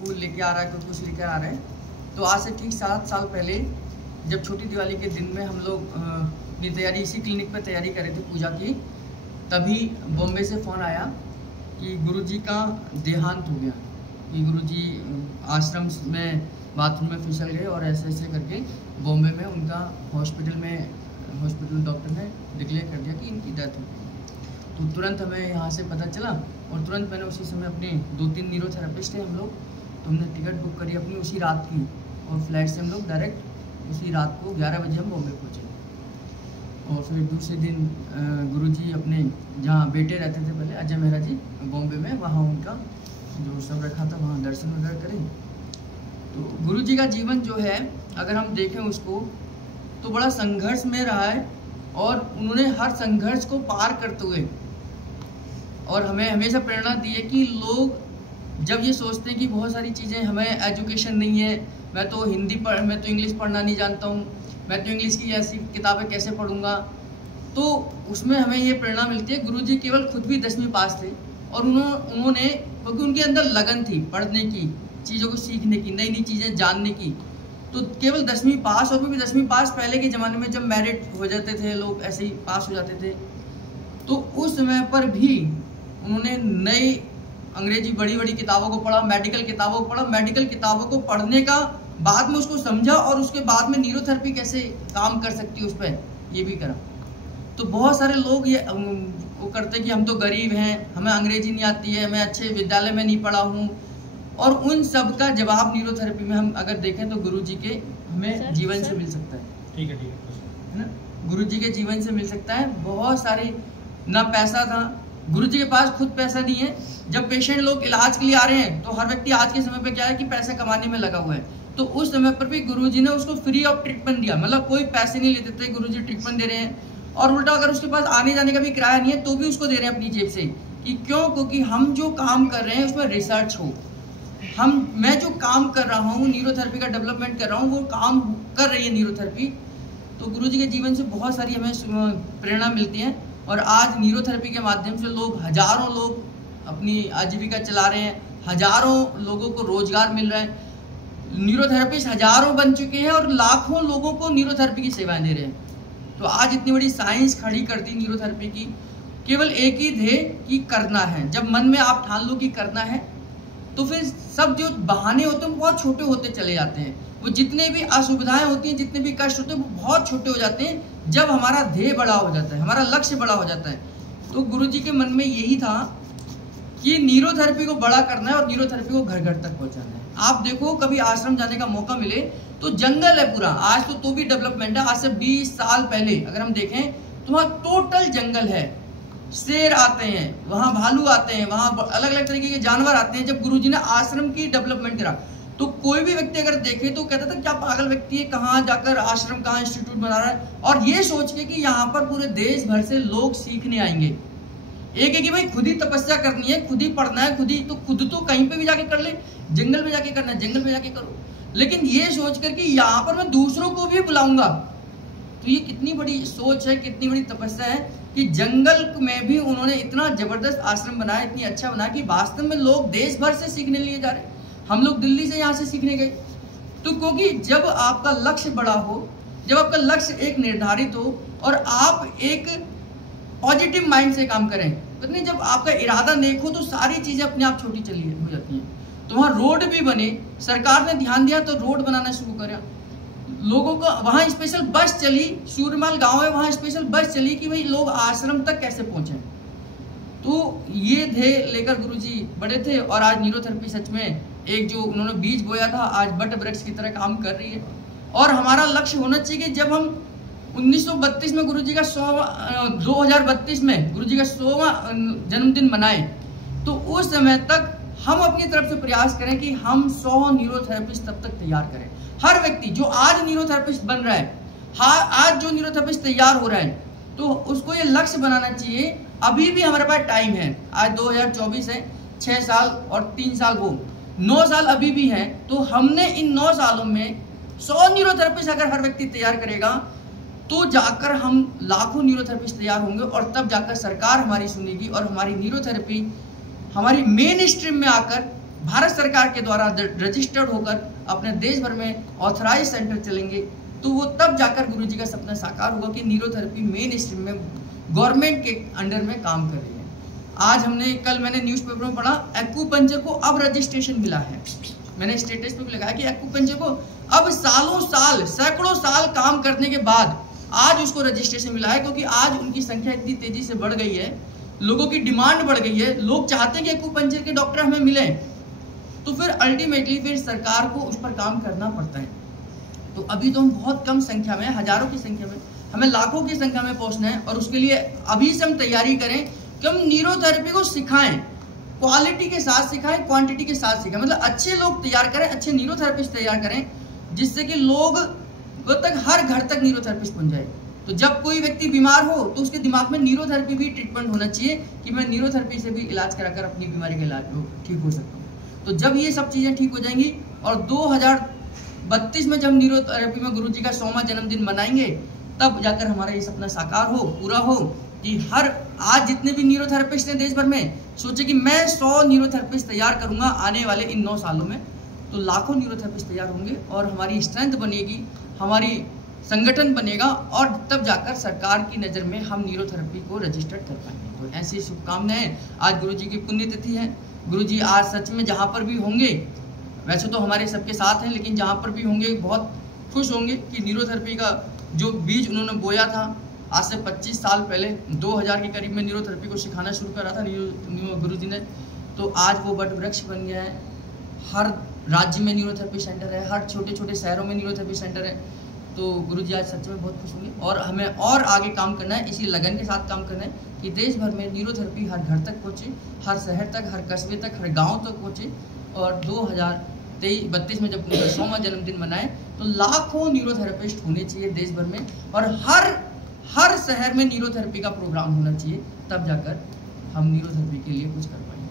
फूल लेके आ रहा है, कोई कुछ लेके आ रहा है। तो आज से ठीक 7 साल पहले जब छोटी दिवाली के दिन में हम लोग अपनी तैयारी इसी क्लिनिक पे तैयारी कर रहे थे पूजा की, तभी बॉम्बे से फ़ोन आया कि गुरुजी का देहांत हो गया, कि गुरुजी आश्रम में बाथरूम में फिसल गए और ऐसे ऐसे करके बॉम्बे में उनका हॉस्पिटल डॉक्टर ने डिक्लेयर कर दिया कि इनकी डेथ हो गई। तो तुरंत हमें यहाँ से पता चला और तुरंत मैंने उसी समय अपने 2-3 न्यूरोथेरेपिस्ट हैं हम लोग, तो हमने टिकट बुक करी अपनी उसी रात की और फ्लाइट से हम लोग डायरेक्ट उसी रात को 11 बजे हम बॉम्बे पहुँचे। और फिर दूसरे दिन गुरुजी अपने जहाँ बेटे रहते थे पहले, अजय मेहरा जी बॉम्बे में, वहाँ उनका जो सब रखा था वहाँ दर्शन वगैरह करें। तो गुरुजी का जीवन जो है अगर हम देखें उसको तो बड़ा संघर्ष में रहा है और उन्होंने हर संघर्ष को पार करते हुए और हमें हमेशा प्रेरणा दी है कि लोग जब ये सोचते हैं कि बहुत सारी चीज़ें, हमें एजुकेशन नहीं है, मैं तो इंग्लिश पढ़ना नहीं जानता हूँ, मैं तो इंग्लिश की ऐसी किताबें कैसे पढ़ूंगा, तो उसमें हमें ये प्रेरणा मिलती है। गुरुजी केवल खुद भी 10वीं पास थे और उन्होंने क्योंकि उनके अंदर लगन थी पढ़ने की, चीज़ों को सीखने की, नई नई चीज़ें जानने की, तो केवल 10वीं पास, और भी 10वीं पास पहले के ज़माने में जब मैरिट हो जाते थे लोग ऐसे ही पास हो जाते थे, तो उस समय पर भी उन्होंने नई अंग्रेजी बड़ी बड़ी किताबों को पढ़ा, मेडिकल किताबों को पढ़ा, मेडिकल किताबों को पढ़ने का बाद में उसको समझा और उसके बाद में न्यूरोथेरेपी कैसे काम कर सकती है उस पर ये भी करा। तो बहुत सारे लोग ये वो करते कि हम तो गरीब हैं, हमें अंग्रेजी नहीं आती है, मैं अच्छे विद्यालय में नहीं पढ़ा हूँ, और उन सब का जवाब न्यूरोथेरेपी में हम अगर देखें तो गुरुजी के हमें जीवन से मिल सकता है। ठीक है ना, गुरुजी के जीवन से मिल सकता है। बहुत सारी, ना पैसा था, गुरुजी के पास खुद पैसा नहीं है। जब पेशेंट लोग इलाज के लिए आ रहे हैं तो हर व्यक्ति आज के समय पे क्या है कि पैसे कमाने में लगा हुआ है, तो उस समय पर भी गुरुजी ने उसको फ्री ऑफ ट्रीटमेंट दिया, मतलब कोई पैसे नहीं लेते थे, गुरुजी ट्रीटमेंट दे रहे हैं। और उल्टा अगर उसके पास आने जाने का भी किराया नहीं है तो भी उसको दे रहे हैं अपनी जेब से, कि क्यों? क्योंकि हम जो काम कर रहे हैं उसमें रिसर्च हो, मैं जो काम कर रहा हूँ, न्यूरोथेरेपी का डेवलपमेंट कर रहा हूँ, वो काम कर रही है न्यूरोथेरेपी। तो गुरुजी के जीवन से बहुत सारी हमें प्रेरणा मिलती है और आज न्यूरोथेरेपी के माध्यम से हजारों लोग अपनी आजीविका चला रहे हैं, हजारों लोगों को रोजगार मिल रहा है, न्यूरोथेरेपिस्ट हजारों बन चुके हैं और लाखों लोगों को न्यूरोथेरेपी की सेवाएं दे रहे हैं। तो आज इतनी बड़ी साइंस खड़ी कर दी न्यूरोथेरेपी की, केवल एक ही ध्येय कि करना है। जब मन में आप ठान लो कि करना है तो फिर सब जो बहाने होते हैं बहुत छोटे होते चले जाते हैं, वो जितने भी असुविधाएं होती हैं, जितने भी कष्ट होते हैं, वो बहुत छोटे हो जाते हैं जब हमारा ध्येय बड़ा हो जाता है, हमारा लक्ष्य बड़ा हो जाता है। तो गुरुजी के मन में यही था कि न्यूरोथेरेपी को बड़ा करना है और न्यूरोथेरेपी को घर घर तक पहुंचाना है। आप देखो, कभी आश्रम जाने का मौका मिले तो जंगल है पूरा, आज तो भी डेवलपमेंट है, आज से 20 साल पहले अगर हम देखें तो वहाँ टोटल जंगल है, शेर आते हैं वहाँ, भालू आते हैं वहाँ, अलग अलग तरीके के जानवर आते हैं। जब गुरुजी ने आश्रम की डेवलपमेंट करा तो कोई भी व्यक्ति अगर देखे तो कहता था क्या पागल व्यक्ति है, कहाँ जाकर आश्रम, कहाँ इंस्टीट्यूट बना रहा है, और ये सोच के कि यहाँ पर पूरे देश भर से लोग सीखने आएंगे। एक है कि भाई खुद ही तपस्या करनी है, खुद ही पढ़ना है, खुद तो कहीं पे भी जाके कर ले, जंगल में जाके करना है जंगल में जाके करो, लेकिन ये सोच कर कि यहाँ पर मैं दूसरों को भी बुलाऊंगा। तो ये कितनी बड़ी सोच है, कितनी बड़ी तपस्या है कि जंगल में भी उन्होंने इतना जबरदस्त आश्रम बनाया, इतनी अच्छा बनाया कि वास्तव में लोग देश भर से सीखने लिए जा रहे हैं। हम लोग दिल्ली से यहाँ से सीखने गए, तो क्योंकि जब आपका लक्ष्य बड़ा हो, जब आपका लक्ष्य एक निर्धारित हो और आप एक पॉजिटिव माइंड से काम करें, तो जब आपका इरादा नेक हो तो सारी चीजें अपने आप छोटी चली हो जाती हैं। तो वहाँ रोड भी बने, सरकार ने ध्यान दिया तो रोड बनाना शुरू करा, लोगों को वहाँ स्पेशल बस चली, सूरमाल गांव है वहाँ स्पेशल बस चली कि भाई लोग आश्रम तक कैसे पहुंचे। तो ये ध्येय लेकर गुरुजी बड़े थे और आज न्यूरोथेरेपी सच में एक जो उन्होंने बीज बोया था आज बट वृक्ष की तरह काम कर रही है। और हमारा लक्ष्य होना चाहिए कि जब हम 1932 में गुरुजी का 2032 में गुरुजी का 100वां जन्मदिन मनाएं तो उस समय तक हम अपनी तरफ से प्रयास करें कि हम 100 न्यूरोथेरेपिस्ट तब तक तैयार करें। हर व्यक्ति जो आज न्यूरोथेरेपिस्ट बन रहा है, आज जो न्यूरोथेरेपिस्ट तैयार हो रहा है, तो उसको ये लक्ष्य बनाना चाहिए। अभी भी हमारे पास टाइम है, आज 2024 है, 6 साल और 3 साल वो 9 साल अभी भी हैं। तो हमने इन 9 सालों में 100 न्यूरोथेरेपिस्ट अगर हर व्यक्ति तैयार करेगा तो जाकर हम लाखों न्यूरोथेरेपिस्ट तैयार होंगे और तब जाकर सरकार हमारी सुनेगी और हमारी न्यूरोथेरेपी हमारी मेन स्ट्रीम में आकर भारत सरकार के द्वारा रजिस्टर्ड होकर अपने देश भर में ऑथराइज सेंटर चलेंगे, तो वो तब जाकर गुरुजी का सपना साकार होगा कि न्यूरोथेरेपी मेन स्ट्रीम में गवर्नमेंट के अंडर में काम कर रही है। आज कल मैंने न्यूज़पेपर में पढ़ा, एक्यूपंक्चर को अब रजिस्ट्रेशन मिला है। मैंने स्टेटस पे भी लगाया कि एक्यूपंक्चर को अब सालों साल, सैकड़ों साल काम करने के बाद आज उसको रजिस्ट्रेशन मिला है, क्योंकि आज उनकी संख्या इतनी तेजी से बढ़ गई है, लोगों की डिमांड बढ़ गई है, लोग चाहते हैं कि एक्यूपंक्चर के डॉक्टर हमें मिले, तो फिर अल्टीमेटली फिर सरकार को उस पर काम करना पड़ता है। तो अभी तो हम बहुत कम संख्या में, हजारों की संख्या में, हमें लाखों की संख्या में पहुंचना है, और उसके लिए अभी से हम तैयारी करें कि हम न्यूरोथेरेपी को सिखाएं, क्वालिटी के साथ सिखाएं, क्वांटिटी के साथ सिखाएं, मतलब अच्छे लोग तैयार करें, अच्छे न्यूरोथेरेपिस्ट तैयार करें, जिससे कि लोग तक हर घर तक न्यूरोथेरेपिस्ट पहुंच जाए। तो जब कोई व्यक्ति बीमार हो तो उसके दिमाग में न्यूरोथेरेपी भी ट्रीटमेंट होना चाहिए कि मैं न्यूरोथेरेपी से भी इलाज कराकर अपनी बीमारी का इलाज ठीक हो सकता हूँ। तो जब ये सब चीज़ें ठीक हो जाएंगी और 2032 में जब न्यूरोथेरेपी में गुरुजी का 100वां जन्मदिन मनाएंगे, तब जाकर हमारा ये सपना साकार हो, पूरा हो कि आज जितने भी न्यूरोथेरेपिस्ट हैं देश भर में, सोचे कि मैं 100 न्यूरोथेरेपिस्ट तैयार करूंगा आने वाले इन 9 सालों में, तो लाखों न्यूरोथेरेपिस्ट तैयार होंगे और हमारी स्ट्रेंथ बनेगी, हमारी संगठन बनेगा, और तब जाकर सरकार की नज़र में हम न्यूरोथेरेपी को रजिस्टर्ड कर पाएंगे। तो ऐसी शुभकामनाएं। आज गुरुजी की पुण्यतिथि है। गुरुजी आज सच में जहाँ पर भी होंगे, वैसे तो हमारे सबके साथ हैं, लेकिन जहाँ पर भी होंगे बहुत खुश होंगे कि न्यूरोथेरेपी का जो बीज उन्होंने बोया था आज से 25 साल पहले, 2000 के करीब में न्यूरोथेरेपी को सिखाना शुरू करा था गुरुजी ने, तो आज वो वट वृक्ष बन गया है। हर राज्य में न्यूरोथेरेपी सेंटर है, हर छोटे छोटे शहरों में न्यूरोथेरेपी सेंटर है। तो गुरुजी आज सच में बहुत खुश होंगे, और हमें और आगे काम करना है, इसी लगन के साथ काम करना है कि देश भर में न्यूरोथेरेपी हर घर तक पहुँचे, हर शहर तक, हर कस्बे तक, हर गाँव तक पहुँचे, और 2032 में जब उनका 100वां जन्मदिन मनाए तो लाखों न्यूरोथेरेपिस्ट होने चाहिए देश भर में, और हर शहर में न्यूरोथेरेपी का प्रोग्राम होना चाहिए, तब जाकर हम न्यूरोथेरेपी के लिए कुछ कर पाएंगे।